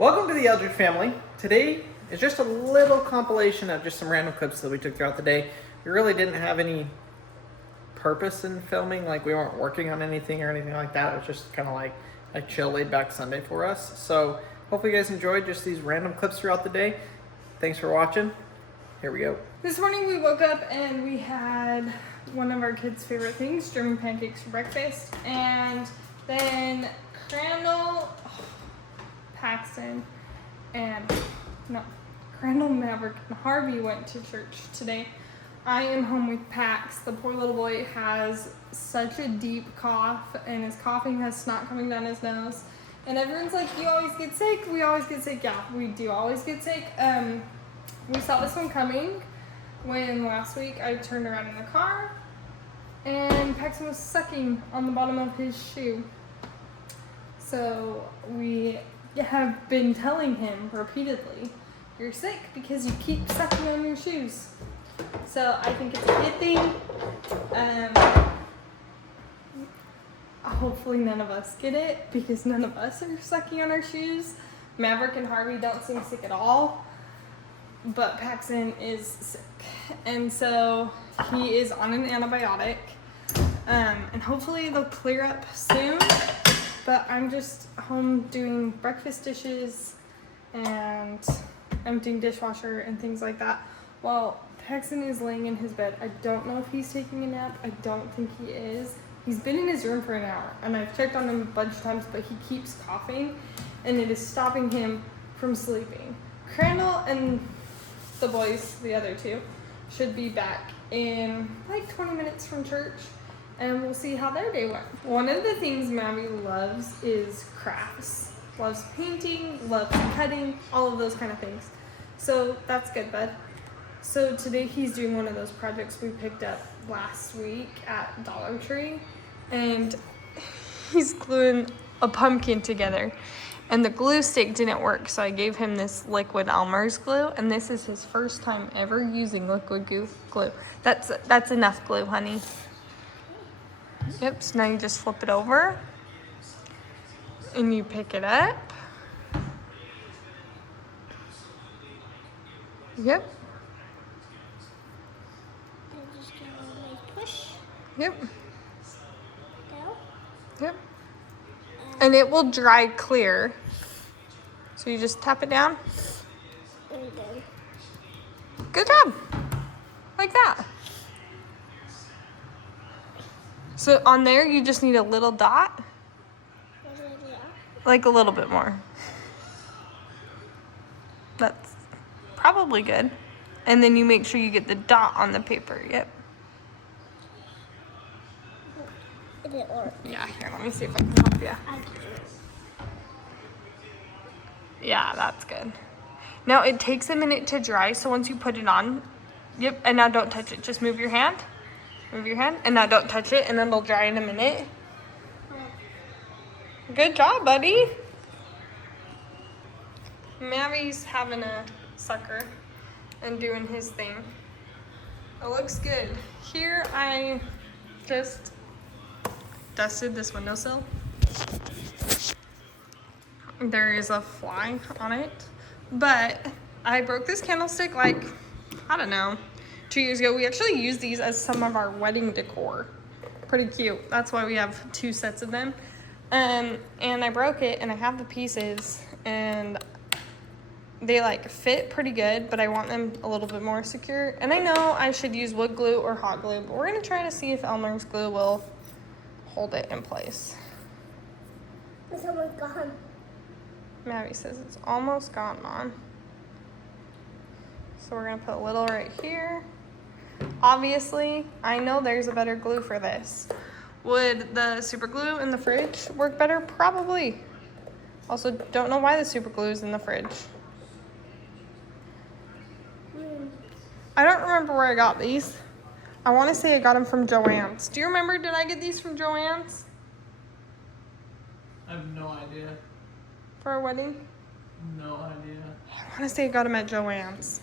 Welcome to the Eldredge family. Today is just a little compilation of just some random clips that we took throughout the day. We really didn't have any purpose in filming, like we weren't working on anything or anything like that. It was just kind of like a chill, laid back Sunday for us. So hopefully you guys enjoyed just these random clips throughout the day. Thanks for watching. Here we go. This morning we woke up and we had one of our kids' favorite things, German pancakes for breakfast. And then Crandall, Paxton, Crandall, Maverick, and Harvey went to church today. I am home with Pax. The poor little boy has such a deep cough and his coughing has snot coming down his nose. And everyone's like, you always get sick? We always get sick. Yeah, we do always get sick. We saw this one coming when last week I turned around in the car and Paxton was sucking on the bottom of his shoe. So we have been telling him repeatedly, you're sick because you keep sucking on your shoes. So I think it's a good thing. Hopefully none of us get it because none of us are sucking on our shoes. Maverick and Harvey don't seem sick at all, but Paxton is sick. And so he is on an antibiotic. And hopefully they'll clear up soon. But I'm just home doing breakfast dishes and emptying dishwasher and things like that while Paxton is laying in his bed. I don't know if he's taking a nap. I don't think he is. He's been in his room for an hour and I've checked on him a bunch of times, but he keeps coughing and it is stopping him from sleeping. Crandall and the boys, the other two, should be back in like 20 minutes from church. And we'll see how their day went. One of the things Maddie loves is crafts. Loves painting, loves cutting, all of those kind of things. So that's good, bud. So today he's doing one of those projects we picked up last week at Dollar Tree. And he's gluing a pumpkin together. And the glue stick didn't work, so I gave him this liquid Elmer's glue. And this is his first time ever using liquid glue. That's enough glue, honey. Yep, so now you just flip it over and you pick it up. Yep. I'm just gonna push. Yep. Go. Yep. And it will dry clear. So you just tap it down. And then. Good job. Like that. So on there, you just need a little dot. Like a little bit more. That's probably good. And then you make sure you get the dot on the paper. Yep. It didn't work. Yeah, here, let me see if I can help you. Yeah, that's good. Now it takes a minute to dry, so once you put it on, yep, and now don't touch it. Just move your hand. Move your hand, and now don't touch it, and then it'll dry in a minute. Good job, buddy. Mavi's having a sucker and doing his thing. It looks good. Here I just dusted this windowsill. There is a fly on it, but I broke this candlestick like, I don't know, 2 years ago. We actually used these as some of our wedding decor. Pretty cute. That's why we have 2 sets of them. And I broke it and I have the pieces and they like fit pretty good, but I want them a little bit more secure. And I know I should use wood glue or hot glue, but we're gonna try to see if Elmer's glue will hold it in place. It's almost gone. Maddie says it's almost gone, Mom. So we're gonna put a little right here. Obviously, I know there's a better glue for this. Would the super glue in the fridge work better? Probably. Also, don't know why the super glue is in the fridge. I don't remember where I got these. I want to say I got them from Joann's. Do you remember, did I get these from Joann's? I have no idea. For a wedding? No idea. I want to say I got them at Joann's.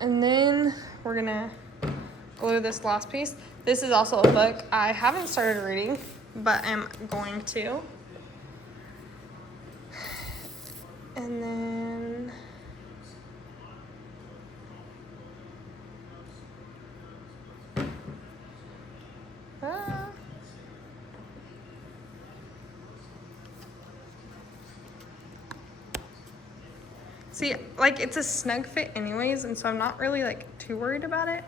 And then we're gonna glue this last piece. This is also a book I haven't started reading, but I'm going to. And then see, like, it's a snug fit anyways, and so I'm not really like too worried about it.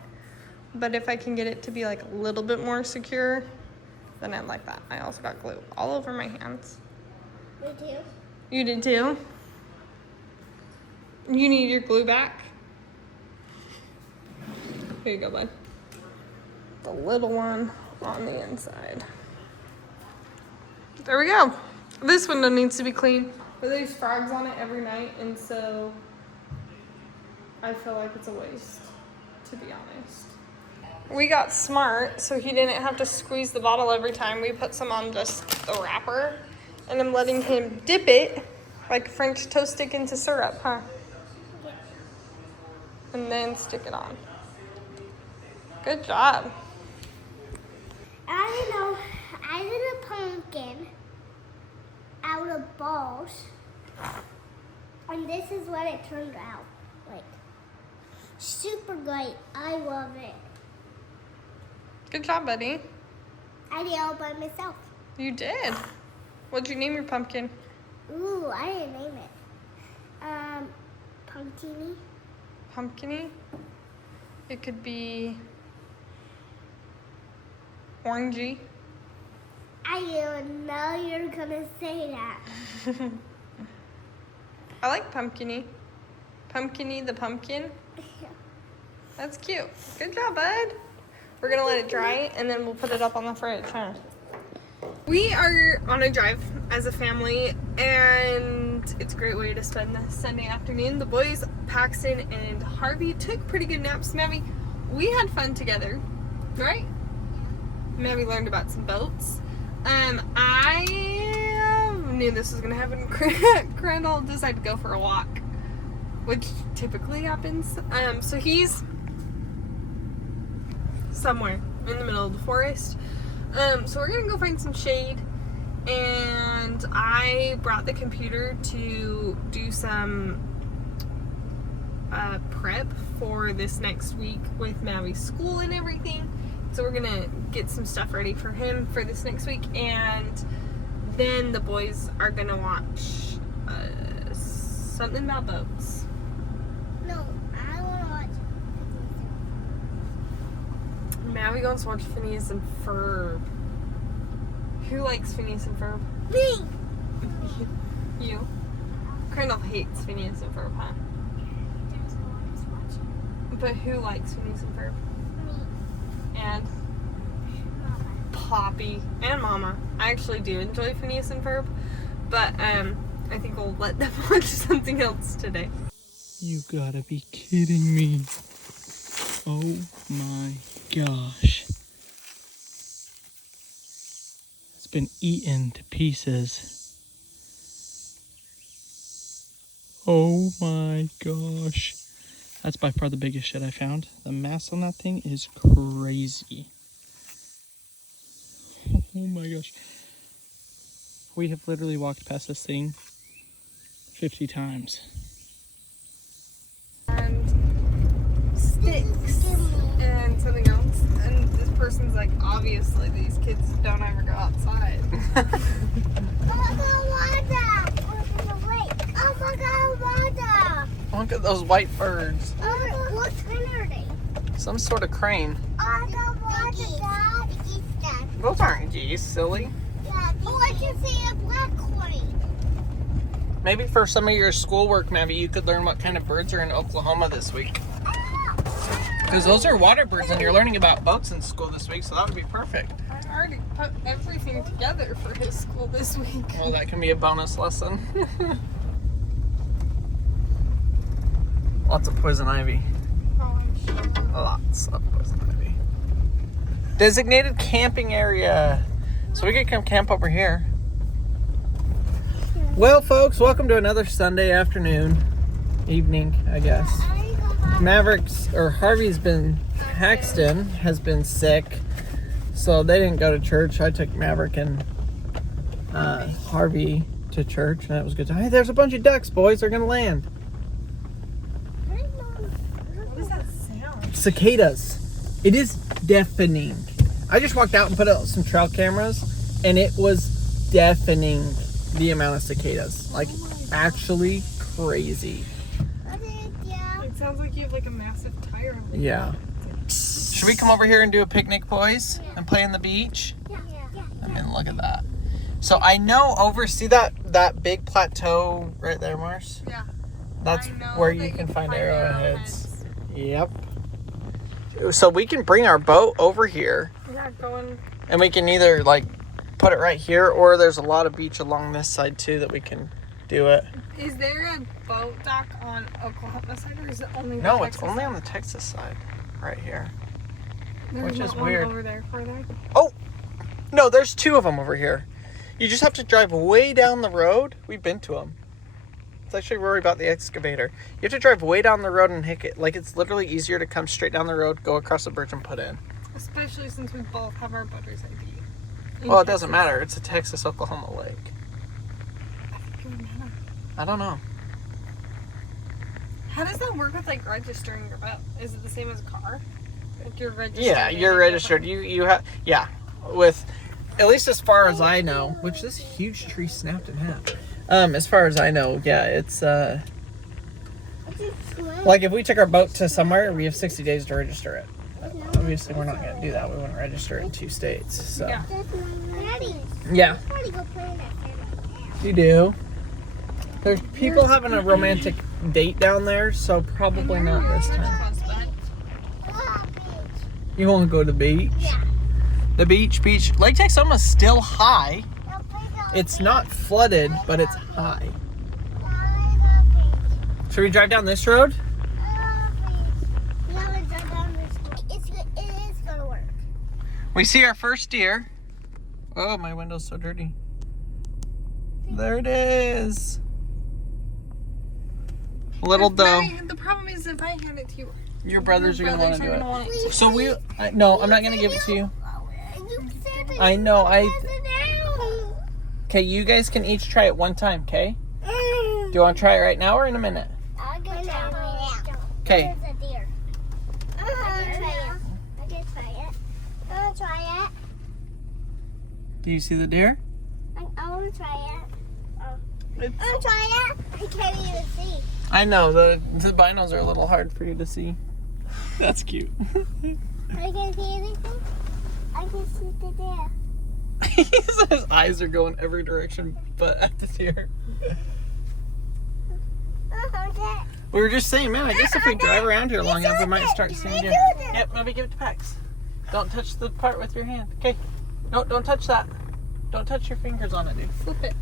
But if I can get it to be like a little bit more secure, then I'd like that. I also got glue all over my hands. Me too. You did too? You need your glue back? Here you go, bud. The little one on the inside. There we go. This window needs to be clean. But there's frogs on it every night, and so I feel like it's a waste, to be honest. We got smart, so he didn't have to squeeze the bottle every time. We put some on just the wrapper, and I'm letting him dip it like French toast stick into syrup, huh? Yeah. And then stick it on. Good job. I don't know. I did a pumpkin out of balls, and this is what it turned out like. Super great. I love it. Good job, buddy. I did it all by myself. You did. What'd you name your pumpkin? Ooh, I didn't name it. Pumpkiny. Pumpkiny? It could be orangey. I didn't know you were gonna say that. I like pumpkiny. Pumpkiny the pumpkin. That's cute. Good job, bud. We're gonna let it dry and then we'll put it up on the fridge, huh? We are on a drive as a family, and it's a great way to spend the Sunday afternoon. The boys, Paxton and Harvey, took pretty good naps. Mavi, we had fun together, right? Mavi learned about some boats. I knew this was gonna happen. Crandall decided to go for a walk, which typically happens. So he's somewhere in the middle of the forest. So we're gonna go find some shade, and I brought the computer to do some prep for this next week with Mavi's school and everything. So we're gonna get some stuff ready for him for this next week, and then the boys are gonna watch something about boats. No, I wanna watch. Mavi wants to watch Phineas and Ferb. Who likes Phineas and Ferb? Me. You. Crandall hates Phineas and Ferb, huh? There's no one who's watching. But who likes Phineas and Ferb? Me. And Mama. Poppy and Mama. I actually do enjoy Phineas and Ferb, but I think we'll let them watch something else today. You gotta be kidding me. Oh my gosh. It's been eaten to pieces. Oh my gosh. That's by far the biggest shit I found. The mass on that thing is crazy. Oh my gosh. We have literally walked past this thing 50 times. And sticks and something else. And this person's like, obviously these kids don't ever go outside. Oh my God, water! Oh, there's a lake. Oh my God, water! Look at those white birds. Oh, what kind are they? Some sort of crane. Oh, the water, Dad. Those aren't geese, silly. Oh, I can see a black crane. Maybe for some of your schoolwork, maybe you could learn what kind of birds are in Oklahoma this week. Because those are water birds, and you're learning about boats in school this week, so that would be perfect. I already put everything together for his school this week. Well, that can be a bonus lesson. Lots of poison ivy. Oh, I'm sure. Lots of poison ivy. Designated camping area. So we could come camp over here. Well, folks, welcome to another Sunday afternoon. Evening, I guess. Paxton has been sick, so they didn't go to church. I took Maverick and Harvey to church, and that was good. Hey, there's a bunch of ducks, boys. They're gonna land. What is that sound? Cicadas. It is deafening. I just walked out and put out some trail cameras, and it was deafening the amount of cicadas. Like, actually crazy. It sounds like you have like a massive tire. Yeah. Should we come over here and do a picnic, boys? And play on the beach? Yeah. I mean, look at that. So I know see that big plateau right there, Mars? Yeah. That's I know where that you can find arrowheads. Yep. So we can bring our boat over here, We're not going. and we can either like put it right here, or there's a lot of beach along this side too that we can do it. Is there a boat dock on Oklahoma side, or is it only? The No, Texas it's only side? on the Texas side, right here. There's which not is one weird. over there further. No, there's two of them over here. You just have to drive way down the road. We've been to them. It's actually worried about the excavator. You have to drive way down the road and hit it. Like, it's literally easier to come straight down the road, go across the bridge, and put in. Especially since we both have our boater's ID. Well, it doesn't matter. It's a Texas-Oklahoma lake. It doesn't matter. I don't know. How does that work with like registering your boat? Is it the same as a car? Like you're registered. Yeah, you're registered. You have, yeah, with, at least as far as I know, which this huge tree snapped in half. As far as I know, yeah, it's like if we took our boat to somewhere, we have 60 days to register it. Obviously, we're not going to do that. We want to register it in 2 states. So Yeah. yeah, you do. There's people having a romantic date down there, so probably not this time. You want to go to the beach? Yeah. The beach. Lake Texoma's still high. It's not flooded, but it's high. Should we drive down this road? It is gonna work. We see our first deer. Oh, my window's so dirty. There it is. Little doe. The problem is if I hand it to you, Your brothers are going to want to do it. want it. So no, I'm not going to give it to you. You said it. I know, Down. Okay, you guys can each try it one time, okay? Do you want to try it right now or in a minute? I'll go try it. Okay. There's a deer. I can try it. I can try it. I want to try it. Do you see the deer? I want to try it. It's- I want to try it. I can't even see. I know, the binos are a little hard for you to see. That's cute. I can see anything. I can see the deer. His eyes are going every direction but at the deer. Okay. We were just saying, man, I guess if we drive around here long enough, we might start seeing deer. Yep, maybe give it to Pax. Don't touch the part with your hand. Okay. No, don't touch that. Don't touch your fingers on it, dude. Flip it.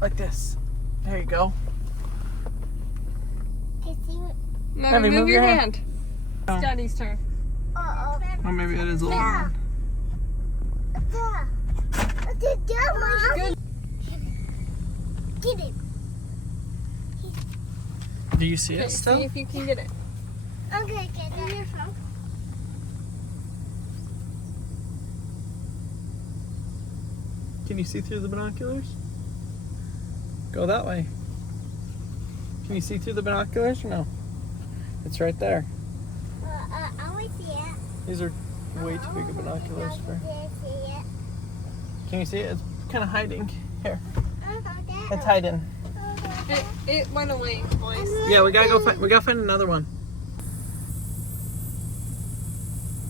Like this. There you go. Can see it. No, Heavy, move your hand. hand. It's Daddy's turn. Uh-oh. Oh, maybe it is a little Yeah. hard. Good job, Mom. Good. Get it. Do you see Okay, it see still? if you can get it. I'm gonna get it. Can you see through the binoculars? Go that way. Can you see through the binoculars or no? It's right there. I want to see it. These are way too big of binoculars for. Can you see it? It's kind of hiding. Here, it's hiding. It went away, boys. Yeah, we gotta go find. We gotta find another one.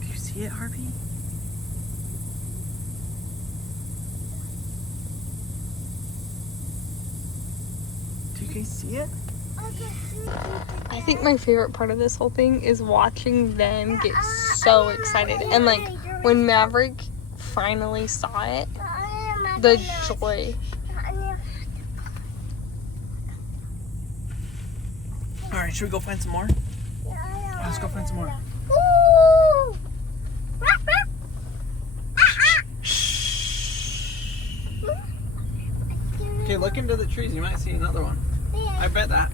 Do you see it, Harvey? Do you guys see it? I think my favorite part of this whole thing is watching them get so excited. And like when Maverick finally saw it, the joy. All right, should we go find some more? Let's go find some more. Ooh. Okay, look into the trees. You might see another one. I bet that.